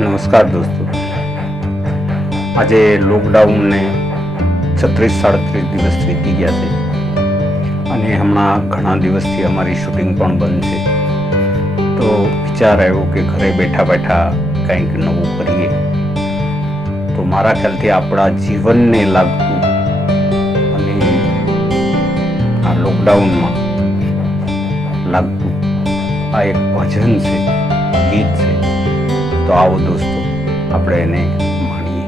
नमस्कार दोस्तों, आज लॉकडाउन ने 36-37 दिवस वीती गया है અને હમણાં ઘણા દિવસથી અમારી શૂટિંગ પણ બંધ છે। તો વિચાર આવ્યો કે ઘરે બેઠા બેઠા કંઈક નવું કરીએ। તો મારા ખ્યાલથી આપણા જીવનને લાગતું અને આ લોકડાઉનમાં લાગતું આ એક ભજન છે, ગીત છે। तो आओ दोस्तों, આપણે એને માણીએ।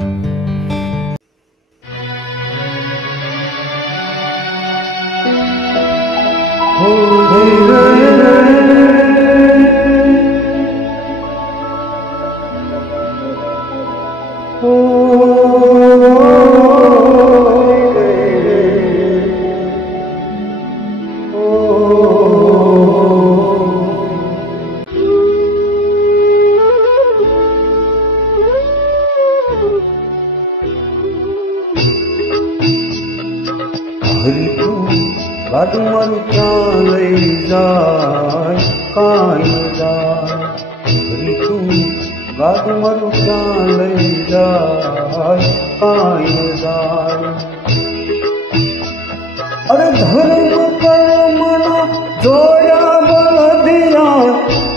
गाडू मारू क्या लई जाय काई जाय हरी तू गाडू मारू क्या लई जाय काई जाय। अरे धर्म कर्म ना जोया बलदिया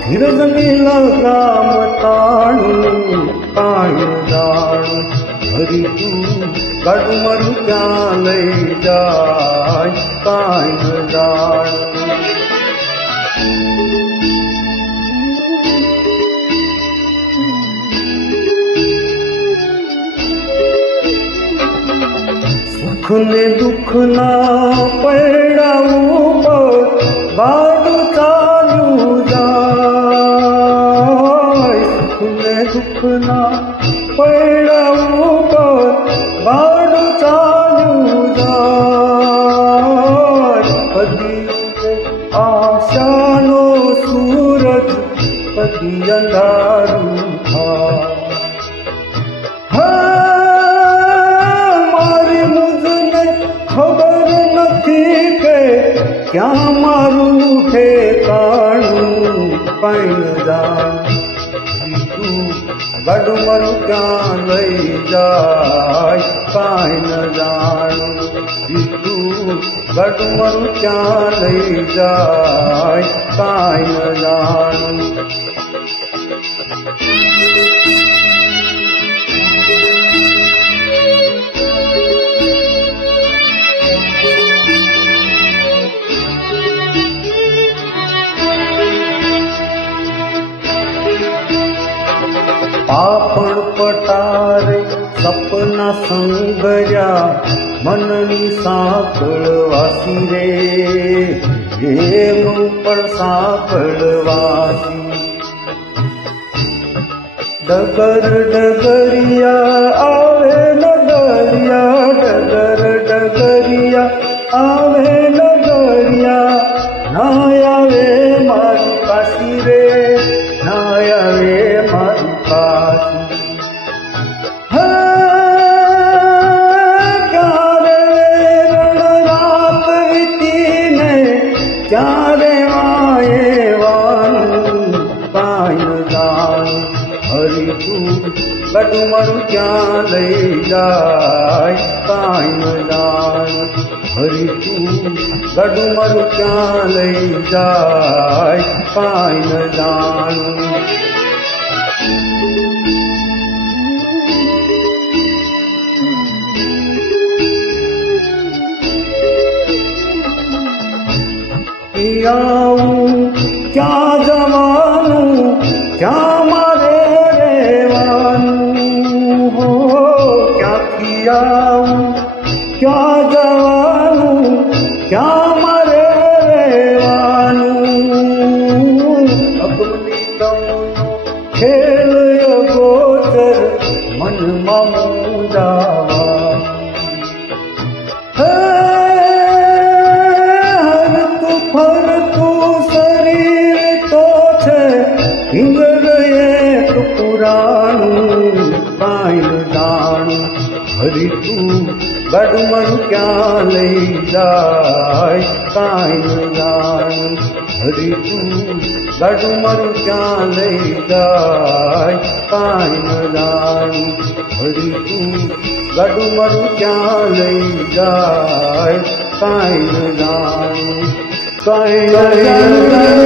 धीरज मिला राम ताणू काई जाय हरी तू गाडू मारू क्या लई जाय काई जाय। सुख ने दुख ना पड़ाऊ पर गाडू चालू जाय। सुख ने दुख ना पड़ाऊ पर गाडू चालू जाय। कदी आशानो सूरज कदी अंधारू थाय। मारी मुझने खबर नथी के क्या मारू ठेकाणू काई जाय। तू गाडू मारू क्या लई जाय काई जाय। तू गाडू मारू क्या लई जाय काई जाय। पापण पटारे सपना संगया मननी साकळ वासी रे हेम पण साकळ वासी। डगर डगरिया आवे नगरिया डगर डगरिया आवे नगरिया ना आवे मारी काशी रे ना आवे मारी काशी। क्यारे आए वानू काई जाय। हरी तू गाडू मारू क्या लई जाय काई जाय। हरी तू गाडू मारू क्या लई जाय काई जाय। क्या जवानू क्या मारे रेवानू हो क्या किया क्या जवानू क्या मारे रेवानू। अग्नि तमनो खेल गोचर मन मामू जावा। हरी तू गाडू मारू क्या लई जाय काई जाय। हरी तू गडुमरु क्या लई जाय काई न जाणू हरि तू गडुमरु क्या लई जाय काई न जाणू काई न जाणू